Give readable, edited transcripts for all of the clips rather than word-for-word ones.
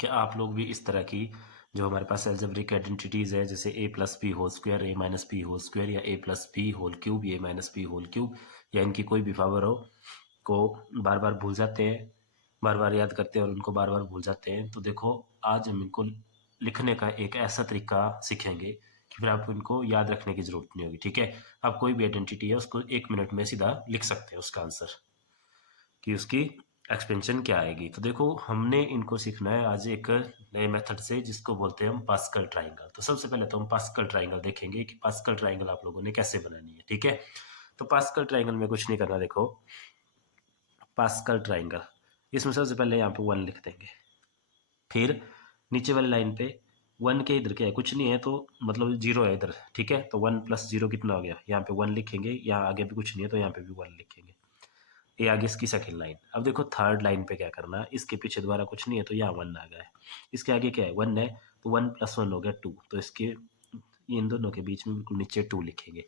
कि आप लोग भी इस तरह की जो हमारे पास अलजेब्रिक आइडेंटिटीज़ है, जैसे ए प्लस बी होल स्क्वायर, ए माइनस बी होल स्क्वायर, या ए प्लस बी होल क्यूब, ए माइनस बी होल क्यूब, या इनकी कोई भी पावर हो, को बार बार भूल जाते हैं, बार बार याद करते हैं और उनको बार बार भूल जाते हैं। तो देखो, आज हम इनको लिखने का एक ऐसा तरीका सीखेंगे कि फिर आपको इनको याद रखने की ज़रूरत नहीं होगी। ठीक है, आप कोई भी आइडेंटिटी है उसको 1 मिनट में सीधा लिख सकते हैं, उसका आंसर कि उसकी एक्सपेंशन क्या आएगी। तो देखो, हमने इनको सीखना है आज एक नए मेथड से, जिसको बोलते हैं हम पास्कल ट्राइंगल। तो सबसे पहले तो हम पास्कल ट्राइंगल देखेंगे कि पास्कल ट्राइंगल आप लोगों ने कैसे बनानी है। ठीक है, तो पास्कल ट्राइंगल में कुछ नहीं करना। देखो, पास्कल ट्राइंगल, इसमें सबसे पहले यहाँ पे 1 लिख देंगे, फिर नीचे वाली लाइन पे 1 के इधर क्या है, कुछ नहीं है, तो मतलब 0 है इधर। ठीक है, तो 1 प्लस 0 कितना हो गया, यहाँ पे 1 लिखेंगे, यहाँ आगे भी कुछ नहीं है तो यहाँ पे भी 1 लिखेंगे। ये आगे इसकी सेकंड लाइन। अब देखो थर्ड लाइन पे क्या करना है, इसके पीछे दोबारा कुछ नहीं है तो यहाँ 1 आ गया है, इसके आगे क्या है, 1 है, तो 1 प्लस 1 हो गया 2, तो इसके इन दोनों के बीच में बिल्कुल नीचे 2 लिखेंगे।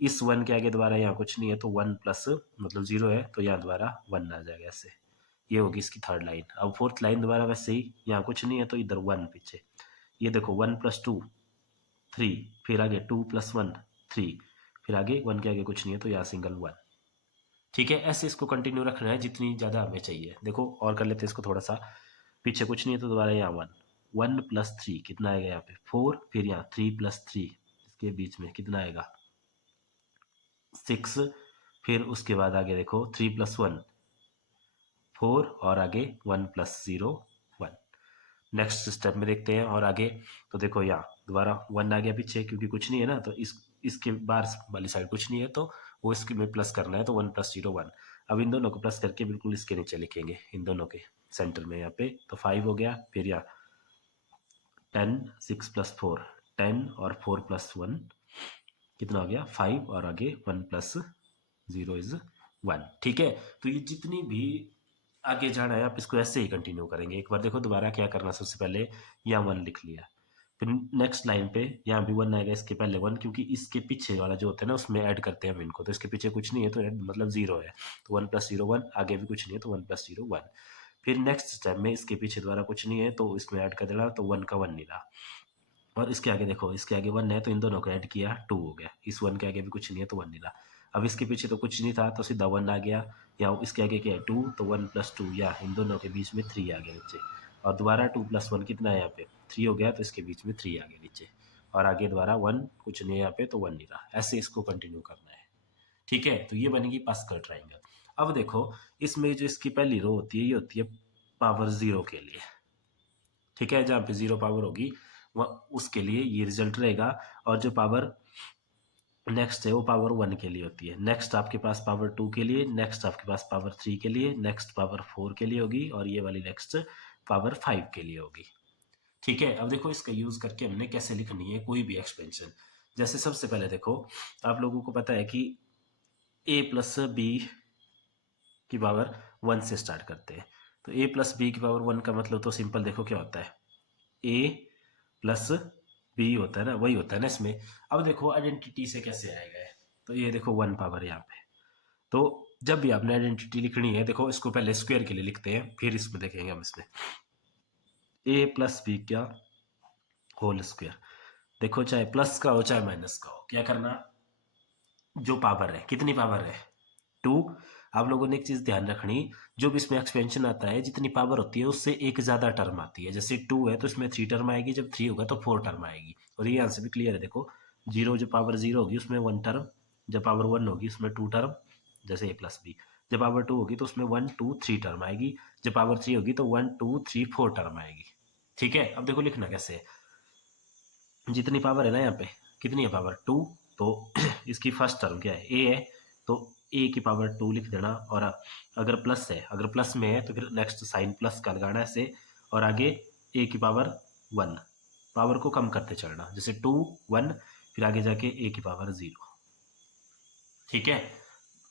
इस 1 के आगे दोबारा यहाँ कुछ नहीं है तो 1 प्लस मतलब 0 है, तो यहाँ दोबारा 1 आ जाएगा ऐसे। ये होगी इसकी थर्ड लाइन। अब फोर्थ लाइन दोबारा वैसे ही, यहाँ कुछ नहीं है तो इधर 1 पीछे, ये देखो 1 प्लस 2 3, फिर आगे 2 प्लस 1 3, फिर आगे 1 के आगे कुछ नहीं है तो यहाँ सिंगल 1। ठीक है, ऐसे इसको कंटिन्यू रखना है जितनी ज़्यादा हमें चाहिए। देखो और कर लेते हैं इसको थोड़ा सा, पीछे कुछ नहीं है तो दोबारा यहाँ 1, 1 प्लस 3 कितना आएगा यहाँ पे 4, फिर यहाँ 3 प्लस 3 इसके बीच में कितना आएगा 6, फिर उसके बाद आगे देखो 3 प्लस 1 4, और आगे 1 प्लस 0 1। नेक्स्ट स्टेप में देखते हैं और आगे, तो देखो यहाँ दोबारा 1 आ गया पीछे, क्योंकि कुछ नहीं है ना, तो इसके बाहर वाली साइड कुछ नहीं है तो वो इसके में प्लस करना है, तो 1 प्लस 0 1। अब इन दोनों को प्लस करके बिल्कुल इसके नीचे लिखेंगे, इन दोनों के सेंटर में यहाँ पे, तो 5 हो गया, फिर यहाँ 10 6 प्लस 4 10, और 4 प्लस 1 कितना हो गया 5, और आगे 1 प्लस 0 इज 1। ठीक है, तो ये जितनी भी आगे जाना है आप इसको ऐसे ही कंटिन्यू करेंगे। एक बार देखो दोबारा क्या करना, सबसे पहले यहाँ 1 लिख लिया, फिर नेक्स्ट लाइन पे यहाँ भी 1 आएगा, इसके पहले 1, क्योंकि इसके पीछे वाला जो होता है ना उसमें ऐड करते हैं हम इनको, तो इसके पीछे कुछ नहीं है तो मतलब 0 है, तो 1 प्लस 0 1, आगे भी कुछ नहीं है तो 1 प्लस 0 1। फिर नेक्स्ट स्टेप में इसके पीछे दोबारा कुछ नहीं है तो इसमें ऐड कर देना, तो 1 का 1 नहीं रहा, और इसके आगे देखो, इसके आगे 1 है तो इन दोनों को ऐड किया 2 हो गया, इस 1 के आगे भी कुछ नहीं है तो 1 नहीं रहा। अब इसके पीछे तो कुछ नहीं था तो सीधा 1 आ गया, या इसके आगे क्या है 2, तो 1 प्लस 2, या इन दोनों के बीच में 3 आ गया नीचे, और दोबारा 2 प्लस 1 कितना है यहाँ पे 3 हो गया, तो इसके बीच में 3 आ गया नीचे, और आगे दोबारा 1 कुछ नहीं है यहाँ पे तो 1 नहीं रहा। ऐसे इसको कंटिन्यू करना है। ठीक है, तो ये बनेगी पास्कल ट्राइंगल। अब देखो, इसमें जो इसकी पहली रो होती है ये होती है पावर 0 के लिए। ठीक है, जहाँ पे 0 पावर होगी वह उसके लिए ये रिजल्ट रहेगा, और जो पावर नेक्स्ट है वो पावर 1 के लिए होती है, नेक्स्ट आपके पास पावर 2 के लिए, नेक्स्ट आपके पास पावर 3 के लिए, नेक्स्ट पावर 4 के लिए होगी, और ये वाली नेक्स्ट पावर 5 के लिए होगी। ठीक है, अब देखो इसका यूज करके हमने कैसे लिखनी है कोई भी एक्सपेंशन। जैसे सबसे पहले देखो, आप लोगों को पता है कि a प्लस बी की पावर 1 से स्टार्ट करते हैं, तो a प्लस बी की पावर 1 का मतलब तो सिंपल देखो क्या होता है, a प्लस बी होता है ना, वही होता है ना इसमें। अब देखो आइडेंटिटी से कैसे आएगा है, तो ये देखो 1 पावर यहाँ पे, तो जब भी आपने आइडेंटिटी लिखनी है, देखो इसको पहले स्क्वायर के लिए लिखते हैं, फिर इसमें देखेंगे हम इसमें a प्लस बी का होल स्क्वायर। देखो चाहे प्लस का हो चाहे माइनस का हो, क्या करना, जो पावर है, कितनी पावर है 2। आप लोगों ने एक चीज ध्यान रखनी, जो भी इसमें एक्सपेंशन आता है जितनी पावर होती है उससे एक ज्यादा टर्म आती है, जैसे 2 है तो इसमें 3 टर्म आएगी, जब 3 होगा तो 4 टर्म आएगी। और ये आंसर भी क्लियर है, देखो 0 जो पावर 0 होगी उसमें 1 टर्म, जब पावर 1 होगी उसमें 2 टर्म, जैसे a प्लस बी, जब पावर 2 होगी तो उसमें 1 2 3 टर्म आएगी, जब पावर 3 होगी तो 1 2 3 4 टर्म आएगी। ठीक है, अब देखो लिखना कैसे है, जितनी पावर है ना यहाँ पे, कितनी है पावर 2, तो इसकी फर्स्ट टर्म क्या है a है, तो a की पावर 2 लिख देना, और अगर प्लस है, अगर प्लस में है तो फिर नेक्स्ट साइन प्लस का लगाना ऐसे, और आगे a की पावर 1, पावर को कम करते चलना, जैसे 2 1, फिर आगे जाके a की पावर 0। ठीक है,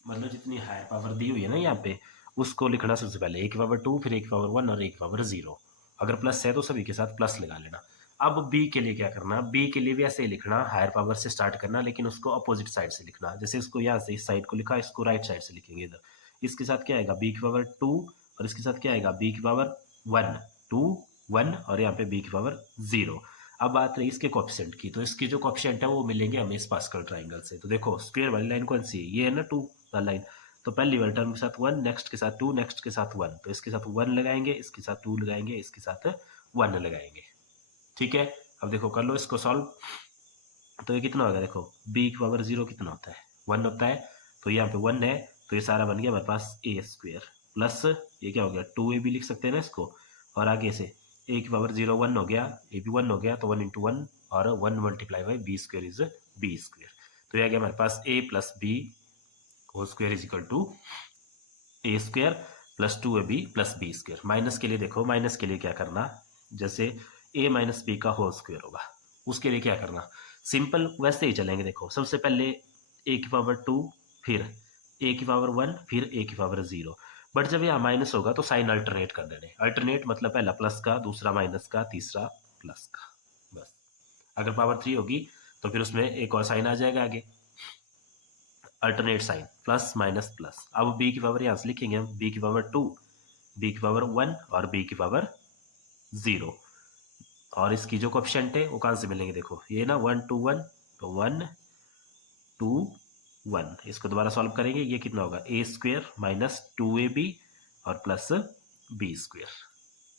मतलब जितनी हाई पावर दी हुई है ना यहाँ पे, उसको लिखना सबसे पहले a की पावर 2, फिर a की पावर 1 और a की पावर 0। अगर प्लस है तो सभी के साथ प्लस लगा लेना। अब b के लिए क्या करना, b के लिए भी ऐसे ही लिखना, हायर पावर से स्टार्ट करना, लेकिन उसको अपोजिट साइड से लिखना, जैसे इसको यहाँ से इस साइड को लिखा, इसको राइट साइड से लिखेंगे इधर। इसके साथ क्या आएगा b की पावर 2, और इसके साथ क्या आएगा b की पावर 1 2 1 और यहाँ पे b की पावर 0। अब बात रही इसके कोएफिशिएंट की, तो इसकी जो कोएफिशिएंट है वो मिलेंगे हमें इस पास्कल ट्राइंगल से। तो देखो स्क्वायर वाली लाइन कौन सी है, ये है ना 2 लाइन। तो पहली वाली टर्म के साथ 1, नेक्स्ट के साथ 2, नेक्स्ट के साथ 1, तो इसके साथ 1 लगाएंगे, इसके साथ 2 लगाएंगे, इसके साथ 1 लगाएंगे। ठीक है, अब देखो कर लो इसको सॉल्व। तो ये कितना होगा, देखो b की पावर 0 कितना होता है, 1 होता है। तो यहाँ पे 1 है, तो ये सारा बन गया हमारे पास a स्क्वायर प्लस ये क्या हो गया 2a भी लिख सकते हैं ना इसको। और आगे से a की पावर 0 1 हो गया, a भी 1 हो गया, तो 1 इंटू 1 और 1 multiply by b square is b square. तो ये आ गया हमारे पास a plus b whole square is equal to a square plus 2ab plus b square. Minus के लिए देखो, माइनस के लिए क्या करना, जैसे a माइनस b का होल स्क्वायर होगा, उसके लिए क्या करना, सिंपल वैसे ही चलेंगे। देखो सबसे पहले a की पावर 2, फिर a की पावर 1, फिर a की पावर 0। बट जब यहाँ माइनस होगा तो साइन अल्टरनेट कर देने। अल्टरनेट मतलब पहला प्लस का, दूसरा माइनस का, तीसरा प्लस का, बस। अगर पावर 3 होगी तो फिर उसमें एक और साइन आ जाएगा आगे, alternate sign, plus minus plus. अब b की पावर यहाँ से लिखेंगे हम, b की पावर 2, b की पावर 1 और b की पावर 0। और इसकी जो कोएफिशिएंट है वो कहाँ से मिलेंगे, देखो ये ना 1 2 1, तो 1 2 1, इसको दोबारा सॉल्व करेंगे, ये कितना होगा a स्क्वायर माइनस 2ab और प्लस b स्क्वायर।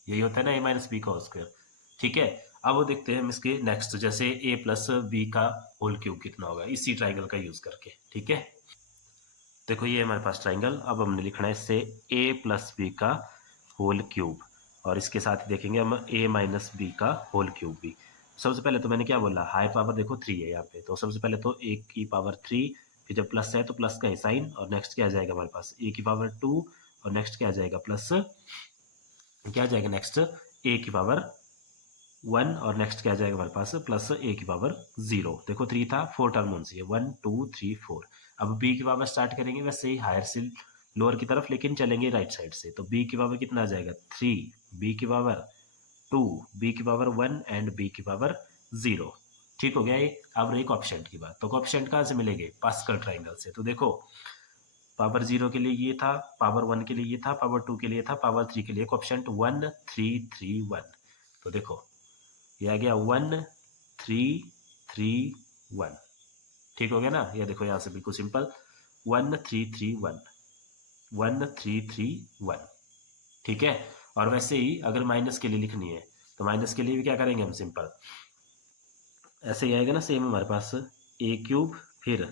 यही होता है ना a माइनस बी का होल स्क्वायर। ठीक है, अब वो देखते हैं हम इसके नेक्स्ट, जैसे a प्लस बी का होल क्यूब कितना होगा इसी ट्राइंगल का यूज करके। ठीक है, देखो ये हमारे पास ट्राइंगल, अब हमने लिखना है इससे a प्लस बी का होल क्यूब, और इसके साथ ही देखेंगे हम a माइनस बी का होल क्यूब भी। सबसे पहले तो मैंने क्या बोला, हाई पावर देखो 3 है यहाँ पे, तो सबसे पहले तो a की पावर 3, फिर जब प्लस है तो प्लस का ही साइन, और नेक्स्ट क्या आ जाएगा हमारे पास a की पावर 2, और नेक्स्ट क्या आ जाएगा प्लस, क्या आ जाएगा नेक्स्ट a की पावर 1, और नेक्स्ट क्या आ जाएगा हमारे पास प्लस a की पावर 0। देखो 3 था, 4 टर्म कौन सी है, 1 2 3 4। अब b की पावर स्टार्ट करेंगे वैसे ही हायर से लोअर की तरफ, लेकिन चलेंगे राइट साइड से। तो b की पावर कितना आ जाएगा 3, b की पावर 2, b की पावर 1 एंड b की पावर 0। ठीक हो गया ये। अब रही कोएफिशिएंट की बात, तो कोएफिशिएंट कहाँ से मिलेंगे, पास्कल ट्राइंगल से। तो देखो पावर 0 के लिए ये था, पावर 1 के लिए ये था, पावर 2 के लिए था, पावर 3 के लिए कोएफिशिएंट 1 3 3 1। तो देखो ये आ गया 1 3 3 1। ठीक हो गया ना, ये देखो यहाँ से बिल्कुल सिंपल 1 3 3 1 1 3 3 1। ठीक है, और वैसे ही अगर माइनस के लिए लिखनी है तो माइनस के लिए भी क्या करेंगे हम, सिंपल ऐसे ही आएगा ना सेम हमारे पास a क्यूब, फिर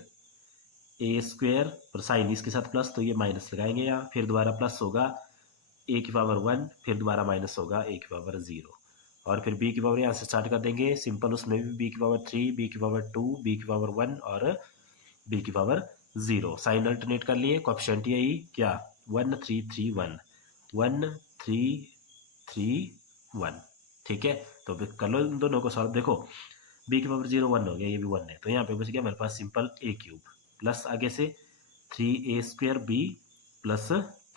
a स्क्वायर और साइन इसके साथ प्लस, तो ये माइनस लगाएंगे यहाँ, फिर दोबारा प्लस होगा a की पावर 1, फिर दोबारा माइनस होगा a की पावर 0, और फिर b की पावर यहाँ से स्टार्ट कर देंगे सिंपल, उसमें भी b की पावर 3, b की पावर 2, b की पावर 1 और b की पावर 0। साइन अल्टरनेट कर लिए, कोएफिशिएंट यही क्या 1 3 3 1 1 3 3 1। ठीक है, तो फिर कर लो इन दोनों को सॉल्व। देखो b की पावर 0 1 हो गया, ये भी 1 है, तो यहाँ पे बच गया हमारे पास सिंपल a क्यूब प्लस आगे से 3a square b plus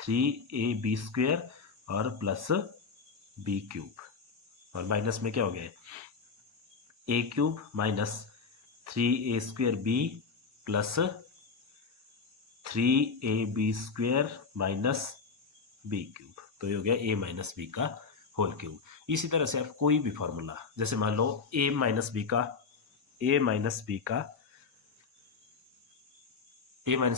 3ab square और प्लस b क्यूब, और माइनस में क्या हो गया a cube minus 3a square b plus 3ab square minus b cube. तो ये हो गया a माइनस बी का होल क्यूब। इसी तरह से आप कोई भी फॉर्मूला, जैसे मान लो a माइनस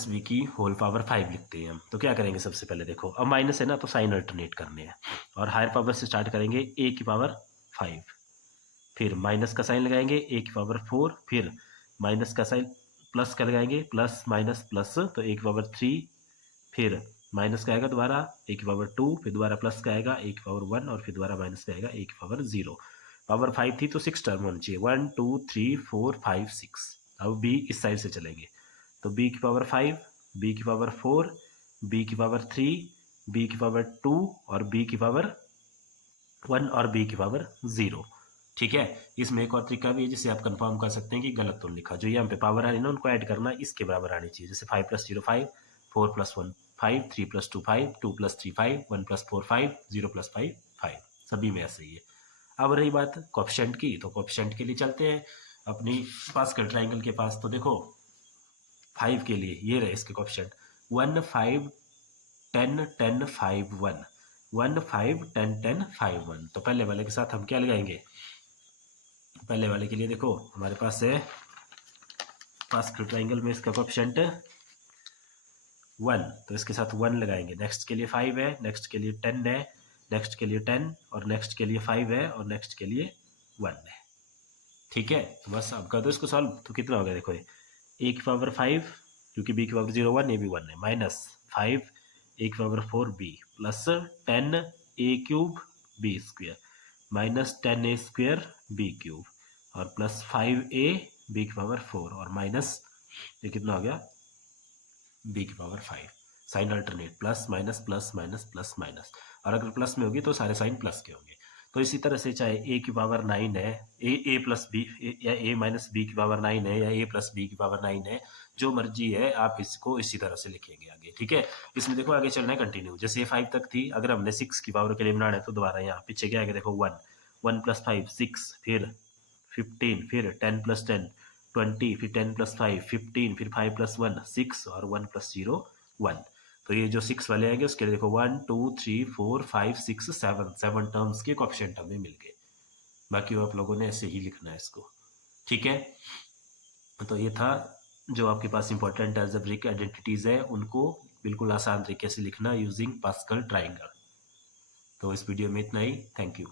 बी की होल पावर 5 लिखते हैं हम, तो क्या करेंगे सबसे पहले देखो, अब माइनस है ना तो साइन अल्टरनेट करने हैं, और हायर पावर से स्टार्ट करेंगे a की पावर 5, फिर माइनस का साइन लगाएंगे a की पावर 4, फिर माइनस का साइन प्लस का लगाएंगे, प्लस माइनस प्लस, तो a की पावर 3, फिर माइनस का आएगा दोबारा a की पावर 2, फिर दोबारा प्लस का आएगा a की पावर 1, और फिर दोबारा माइनस का आएगा a की पावर 0। पावर 5 थी तो 6 टर्म होनी चाहिए, 1 2 3 4 5 6। अब b इस साइड से चलेंगे, तो b की पावर 5, b की पावर 4, b की पावर 3, b की पावर 2 और b की पावर 1 और b की पावर 0। ठीक है, इसमें एक और तरीका भी है जिससे आप कंफर्म कर सकते हैं कि गलत तो लिखा, जो यहाँ पे पावर आ रही है ना उनको ऐड करना इसके बराबर आनी चाहिए। जैसे 5 + 0 5, 4 + 1 5, 3 + 2 5, 2 + 3 5, 1 + 4 5, 0 + 5 5, सभी में ऐसे ही है। अब रही बात कोएफिशिएंट की, तो कोएफिशिएंट के लिए चलते हैं अपनी पास्कल ट्राइंगल के पास। तो देखो 5 के लिए ये रहे इसके कोएफिशिएंट 1 5 10 10 5 1। 1 5 10 10 5 1। तो पहले वाले के साथ हम क्या लगाएंगे, पहले वाले के लिए देखो हमारे पास है फर्स्ट ट्राइंगल में इसका कोएफिशिएंट 1, तो इसके साथ 1 लगाएंगे। नेक्स्ट के लिए 5 है, नेक्स्ट के लिए 10 है, नेक्स्ट के लिए 10 और नेक्स्ट के लिए 5 है और नेक्स्ट के लिए 1 है। ठीक है, तो बस अब कर दो इसको सॉल्व। तो कितना हो गया देखो, ये a की पावर 5 क्योंकि b की पावर 0 1 ये भी 1 है, माइनस 5 a की power 4 b plus 10 a cube b square minus 10 a square b cube और प्लस 5a b की पावर 4 और माइनस ये कितना हो गया b की power 5। Sign alternate plus minus plus minus plus minus, और अगर प्लस में होगी तो सारे साइन प्लस के होंगे। तो इसी तरह से चाहे a की पावर 9 है, a प्लस बी या a माइनस बी की पावर 9 है या a प्लस बी की पावर 9 है, जो मर्जी है आप इसको इसी तरह से लिखेंगे आगे। ठीक है, इसमें देखो आगे चलना है कंटिन्यू। जैसे ये 5 तक थी, अगर हमने 6 की पावर के लिए बनाना है तो दोबारा यहाँ पीछे क्या आगे देखो 1 1 प्लस 5 6, फिर 15, फिर 10 प्लस 10 20, फिर 10 प्लस 5 15, फिर 5 प्लस 1 6 और 1 प्लस 0 1। तो ये जो 6 वाले आएंगे उसके लिए देखो 1 2 3 4 5 6 7 टर्म्स के कोएफिशिएंट हमें मिल गए। बाकी आप लोगों ने ऐसे ही लिखना है इसको। ठीक है, तो ये था जो आपके पास इंपॉर्टेंट अलजेब्रिक आइडेंटिटीज है, उनको बिल्कुल आसान तरीके से लिखना यूजिंग पास्कल ट्राइंगल। तो इस वीडियो में इतना ही, थैंक यू।